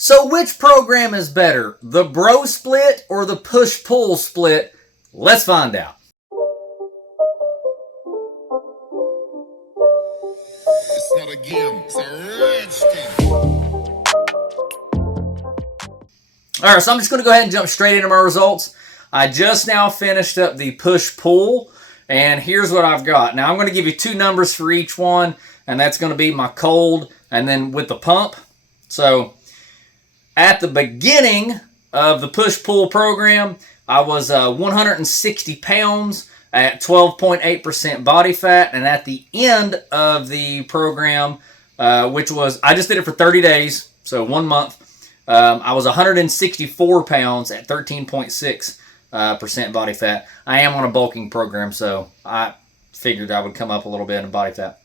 So which program is better, the bro split or the push-pull split? Let's find out. It's not a game, it's a rich thing. All right, so I'm just going to go ahead and jump straight into my results. I just now finished up the push-pull, and here's what I've got. Now, I'm going to give you two numbers for each one, and that's going to be my cold and then with the pump. So at the beginning of the push-pull program, I was 160 pounds at 12.8% body fat. And at the end of the program, which was, I just did it for 30 days, so 1 month, I was 164 pounds at 13.6% body fat. I am on a bulking program, so I figured I would come up a little bit in body fat.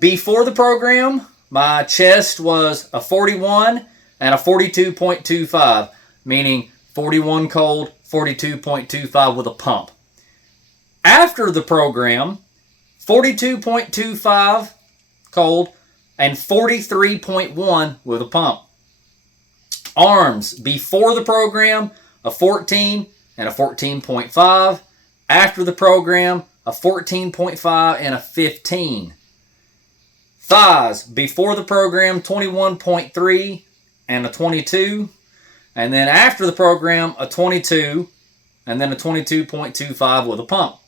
Before the program, my chest was a 41 and a 42.25, meaning 41 cold, 42.25 with a pump. After the program, 42.25 cold and 43.1 with a pump. Arms, before the program, a 14 and a 14.5. After the program, a 14.5 and a 15. Thighs, before the program, 21.3 and a 22. And then after the program, a 22 and then a 22.25 with a pump.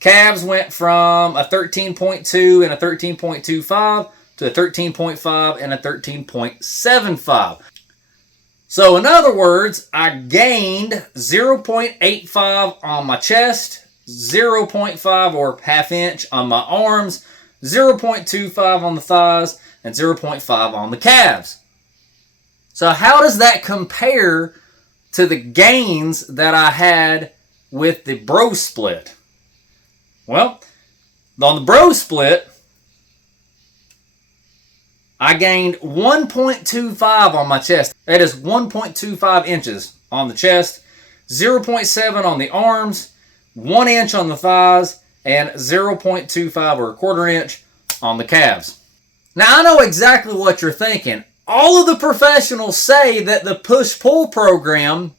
Calves went from a 13.2 and a 13.25 to a 13.5 and a 13.75. So in other words, I gained 0.85 on my chest, 0.5 or half inch on my arms, 0.25 on the thighs, and 0.5 on the calves. So how does that compare to the gains that I had with the bro split? Well, on the bro split, I gained 1.25 on my chest. That is 1.25 inches on the chest, 0.7 on the arms, 1 inch on the thighs, and 0.25 or a quarter inch on the calves. Now, I know exactly what you're thinking. All of the professionals say that the push-pull program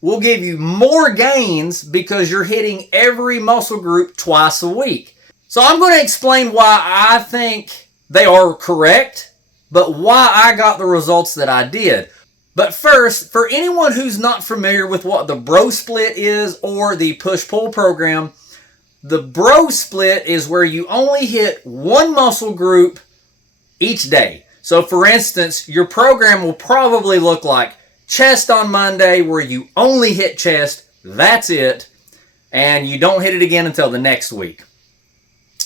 will give you more gains because you're hitting every muscle group twice a week. So I'm going to explain why I think they are correct, but why I got the results that I did. But first, for anyone who's not familiar with what the bro split is or the push-pull program, the bro split is where you only hit one muscle group each day. So for instance, your program will probably look like chest on Monday, where you only hit chest, that's it, and you don't hit it again until the next week.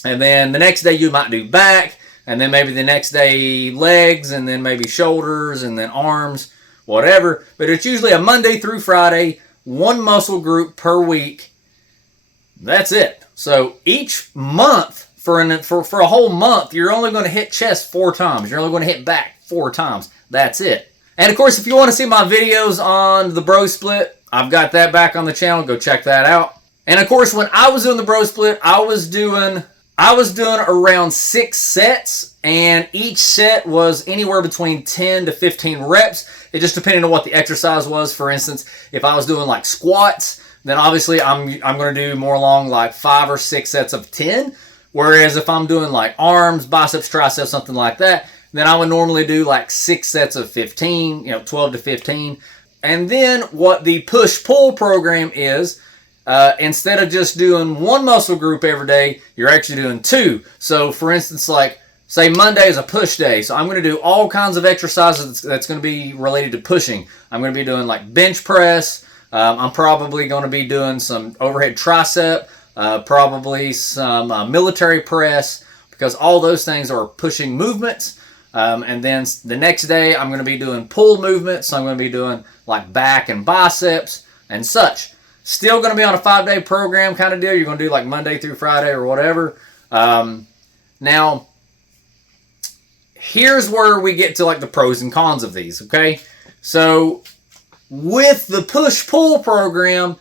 And then the next day you might do back, and then maybe the next day legs, and then maybe shoulders, and then arms, whatever. But it's usually a Monday through Friday, one muscle group per week. That's it. So each month, for a whole month, you're only going to hit chest 4 times. You're only going to hit back 4 times. That's it. And of course, if you want to see my videos on the bro split, I've got that back on the channel. Go check that out. And of course, when I was doing the bro split, I was doing around 6 sets, and each set was anywhere between 10 to 15 reps. It just depended on what the exercise was. For instance, if I was doing like squats, then obviously I'm going to do more along like 5 or 6 sets of 10. Whereas if I'm doing like arms, biceps, triceps, something like that, then I would normally do like 6 sets of 15, 12 to 15. And then what the push-pull program is, instead of just doing one muscle group every day, you're actually doing 2. So for instance, like say Monday is a push day. So I'm going to do all kinds of exercises that's going to be related to pushing. I'm going to be doing like bench press. I'm probably going to be doing some overhead tricep, probably some military press, because all those things are pushing movements. And then the next day I'm going to be doing pull movements. So I'm going to be doing like back and biceps and such. Still going to be on a 5-day program kind of deal. You're going to do like Monday through Friday or whatever. Now, here's where we get to like the pros and cons of these, okay? So with the push-pull program,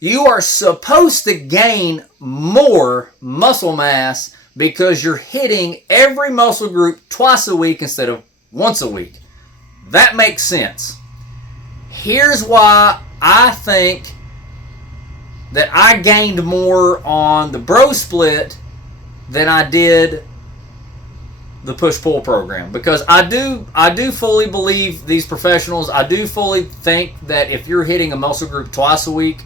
you are supposed to gain more muscle mass because you're hitting every muscle group twice a week instead of once a week. That makes sense. Here's why I think that I gained more on the bro split than I did the push-pull program, because I do fully believe these professionals. I do fully think that if you're hitting a muscle group twice a week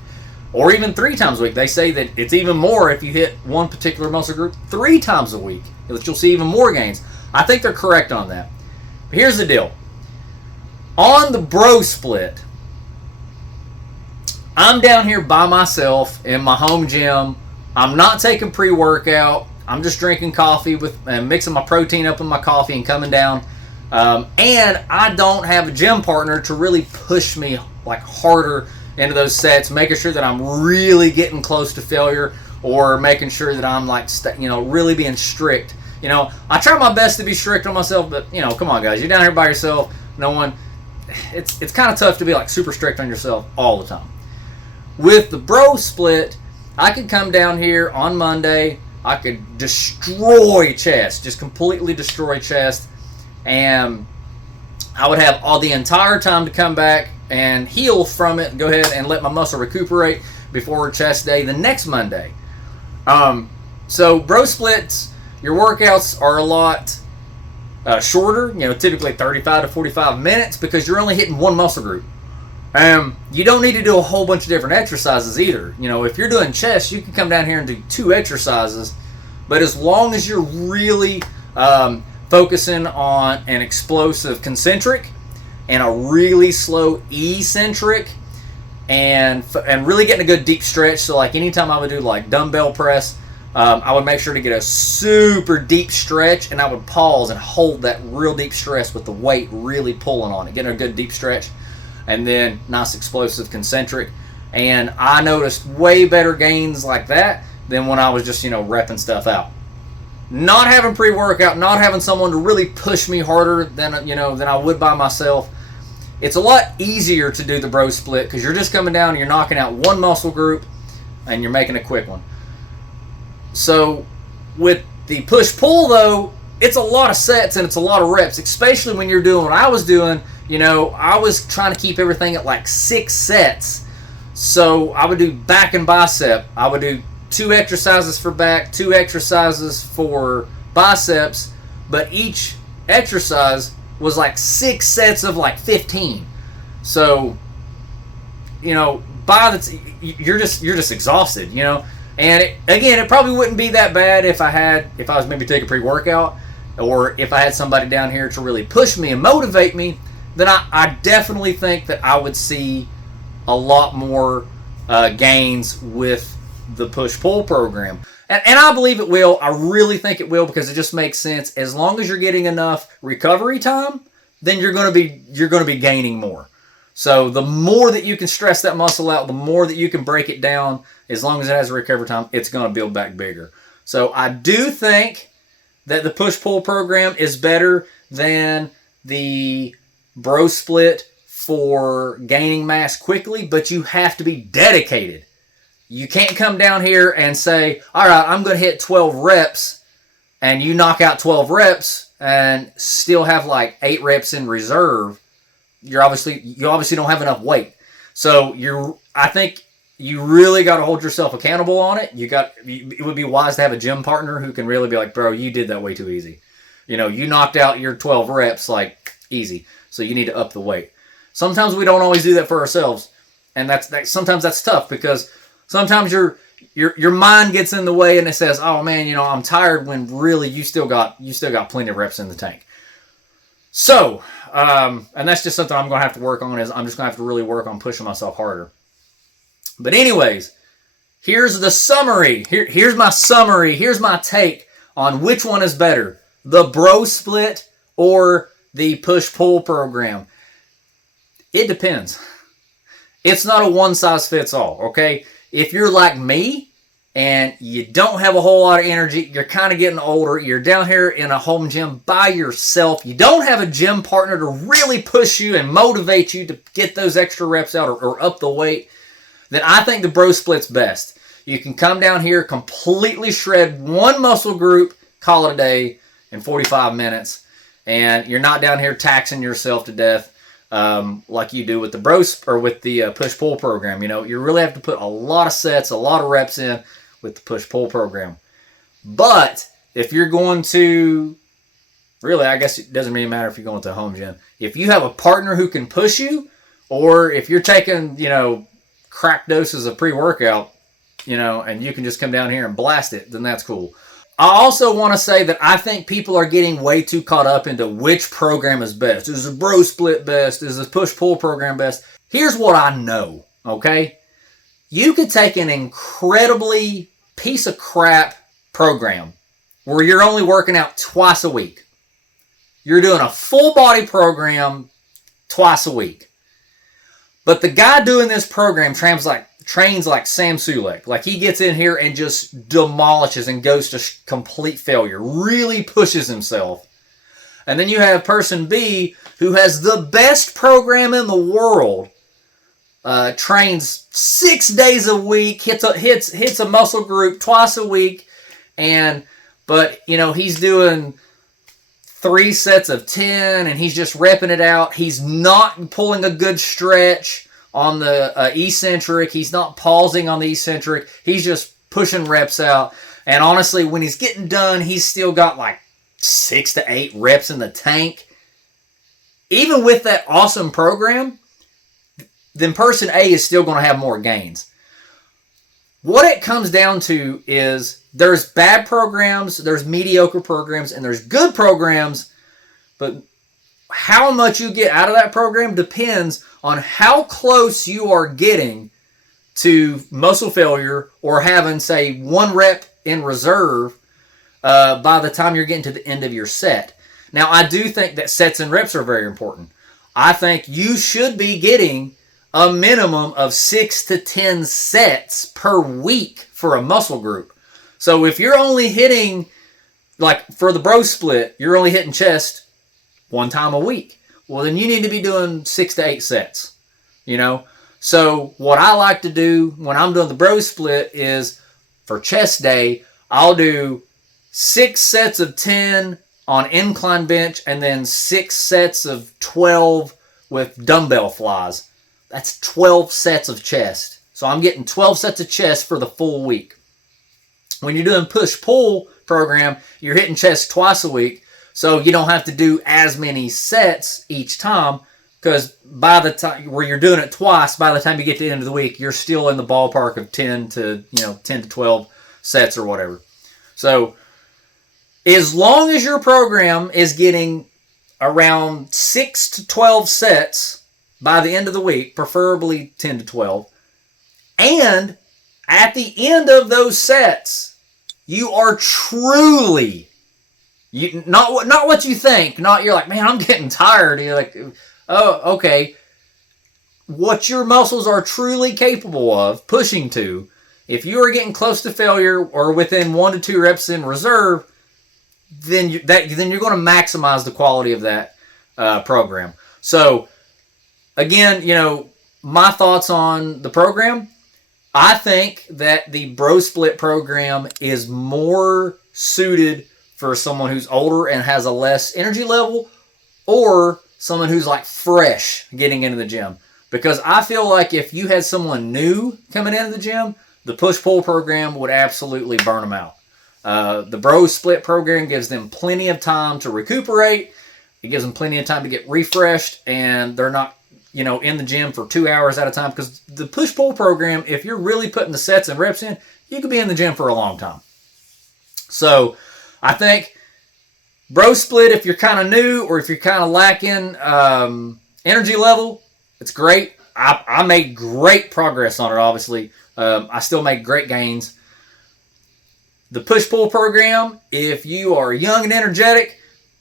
or even 3 times a week, they say that it's even more if you hit one particular muscle group 3 times a week, that you'll see even more gains. I think they're correct on that. But here's the deal. On the bro split, I'm down here by myself in my home gym. I'm not taking pre-workout. I'm just drinking coffee and mixing my protein up in my coffee and coming down. And I don't have a gym partner to really push me like harder into those sets, making sure that I'm really getting close to failure, or making sure that I'm like, really being strict. I try my best to be strict on myself, but come on, guys, you're down here by yourself. No one. It's kind of tough to be like super strict on yourself all the time. With the bro split, I could come down here on Monday. I could destroy chest, just completely destroy chest, and I would have all the entire time to come back and heal from it, go ahead and let my muscle recuperate before chest day the next Monday. So bro splits, your workouts are a lot shorter, typically 35 to 45 minutes, because you're only hitting one muscle group. You don't need to do a whole bunch of different exercises either. If you're doing chest, you can come down here and do 2 exercises, but as long as you're really focusing on an explosive concentric and a really slow eccentric, and really getting a good deep stretch. So like anytime I would do like dumbbell press, I would make sure to get a super deep stretch, and I would pause and hold that real deep stress with the weight really pulling on it, getting a good deep stretch. And then nice explosive concentric. And I noticed way better gains like that than when I was just, repping stuff out. Not having pre-workout, not having someone to really push me harder than I would by myself. It's a lot easier to do the bro split because you're just coming down and you're knocking out one muscle group and you're making a quick one. So with the push-pull though, it's a lot of sets and it's a lot of reps, especially when you're doing what I was doing. I was trying to keep everything at like 6 sets. So I would do back and bicep. I would do 2 exercises for back, 2 exercises for biceps, but each exercise was like 6 sets of like 15. So, you're just exhausted, And it probably wouldn't be that bad if I was maybe taking pre-workout, or if I had somebody down here to really push me and motivate me. Then I definitely think that I would see a lot more gains with the push-pull program. And I believe it will. I really think it will, because it just makes sense. As long as you're getting enough recovery time, then you're going to be gaining more. So the more that you can stress that muscle out, the more that you can break it down, as long as it has a recovery time, it's going to build back bigger. So I do think that the push-pull program is better than the bro split for gaining mass quickly, but you have to be dedicated. You can't come down here and say, all right, I'm going to hit 12 reps, and you knock out 12 reps and still have like 8 reps in reserve. You obviously don't have enough weight. So I think you really got to hold yourself accountable on it. It would be wise to have a gym partner who can really be like, bro, you did that way too easy. You knocked out your 12 reps like easy. So you need to up the weight. Sometimes we don't always do that for ourselves, and sometimes that's tough, because sometimes your mind gets in the way and it says, "Oh man, I'm tired," when really you still got plenty of reps in the tank. So, and that's just something I'm going to have to work on. Is I'm just going to have to really work on pushing myself harder. But anyways, here's the summary. Here's my summary. Here's my take on which one is better, the bro split or the push-pull program. It depends. It's not a one-size-fits-all, okay? If you're like me and you don't have a whole lot of energy, you're kind of getting older, you're down here in a home gym by yourself, you don't have a gym partner to really push you and motivate you to get those extra reps out or up the weight, then I think the bro split's best. You can come down here, completely shred one muscle group, call it a day in 45 minutes, and you're not down here taxing yourself to death like you do with the bros or with the push-pull program. You know, you really have to put a lot of sets, a lot of reps in with the push-pull program. But if you're going to, really, I guess it doesn't really matter if you're going to a home gym. If you have a partner who can push you, or if you're taking, you know, crack doses of pre-workout, you know, and you can just come down here and blast it, then that's cool. I also want to say that I think people are getting way too caught up into which program is best. Is the bro split best? Is the push-pull program best? Here's what I know, okay? You could take an incredibly piece of crap program where you're only working out twice a week. You're doing a full body program twice a week. But the guy doing this program trains like Sam Sulek. Like, he gets in here and just demolishes and goes to complete failure. Really pushes himself. And then you have person B, who has the best program in the world. Trains 6 days a week, hits a muscle group twice a week, but you know, he's doing 3 sets of 10, and he's just repping it out. He's not pulling a good stretch on the eccentric. He's not pausing on the eccentric. He's just pushing reps out. And honestly, when he's getting done, he's still got like 6 to 8 reps in the tank. Even with that awesome program, then person A is still going to have more gains. What it comes down to is there's bad programs, there's mediocre programs, and there's good programs, but how much you get out of that program depends on how close you are getting to muscle failure or having, say, 1 rep in reserve by the time you're getting to the end of your set. Now, I do think that sets and reps are very important. I think you should be getting a minimum of 6 to 10 sets per week for a muscle group. So if you're only hitting, like for the bro split, you're only hitting chest 1 time a week. Well, then you need to be doing 6 to 8 sets, you know? So what I like to do when I'm doing the bro split is, for chest day, I'll do 6 sets of 10 on incline bench and then 6 sets of 12 with dumbbell flies. That's 12 sets of chest. So I'm getting 12 sets of chest for the full week. When you're doing push-pull program, you're hitting chest twice a week, so you don't have to do as many sets each time, because by the time where you're doing it twice, by the time you get to the end of the week, you're still in the ballpark of 10 to 12 sets or whatever. So as long as your program is getting around 6 to 12 sets by the end of the week, preferably 10 to 12, and at the end of those sets, you are truly, not what you think, not you're like, man, I'm getting tired. You're like, oh, okay. What your muscles are truly capable of pushing to, if you are getting close to failure or within 1 to 2 reps in reserve, then you're going to maximize the quality of that program. So, again, you know, my thoughts on the program, I think that the bro split program is more suited for someone who's older and has a less energy level, or someone who's like fresh getting into the gym. Because I feel like if you had someone new coming into the gym, the push-pull program would absolutely burn them out. The bro split program gives them plenty of time to recuperate. It gives them plenty of time to get refreshed, and they're not, you know, in the gym for 2 hours at a time. Because the push-pull program, if you're really putting the sets and reps in, you could be in the gym for a long time. So I think bro split, if you're kind of new or if you're kind of lacking energy level, it's great. I made great progress on it, obviously. I still make great gains. The push-pull program, if you are young and energetic,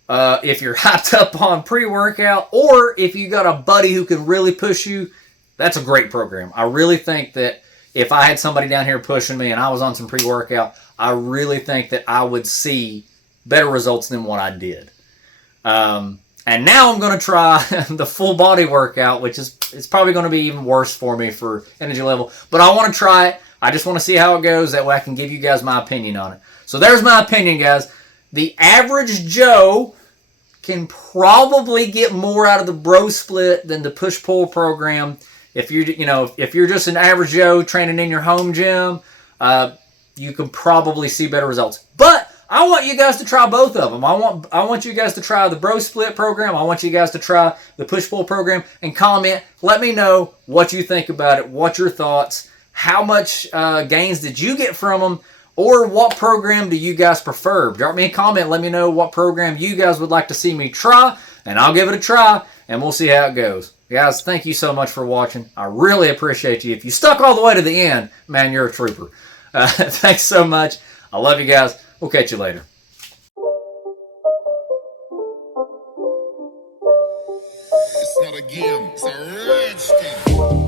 if you're hyped up on pre-workout, or if you got a buddy who can really push you, that's a great program. I really think that if I had somebody down here pushing me and I was on some pre-workout, I really think that I would see better results than what I did. And now I'm going to try the full body workout, which is it's probably going to be even worse for me for energy level. But I want to try it. I just want to see how it goes. That way I can give you guys my opinion on it. So there's my opinion, guys. The average Joe can probably get more out of the bro split than the push-pull program. If you're just an average Joe training in your home gym, you can probably see better results. But I want you guys to try both of them. I want you guys to try the bro split program. I want you guys to try the push-pull program and comment. Let me know what you think about it. What's your thoughts? How much gains did you get from them? Or what program do you guys prefer? Drop me a comment. Let me know what program you guys would like to see me try, and I'll give it a try, and we'll see how it goes. Guys, thank you so much for watching. I really appreciate you. If you stuck all the way to the end, man, you're a trooper. Thanks so much. I love you guys. We'll catch you later. It's not a game, it's a rich thing.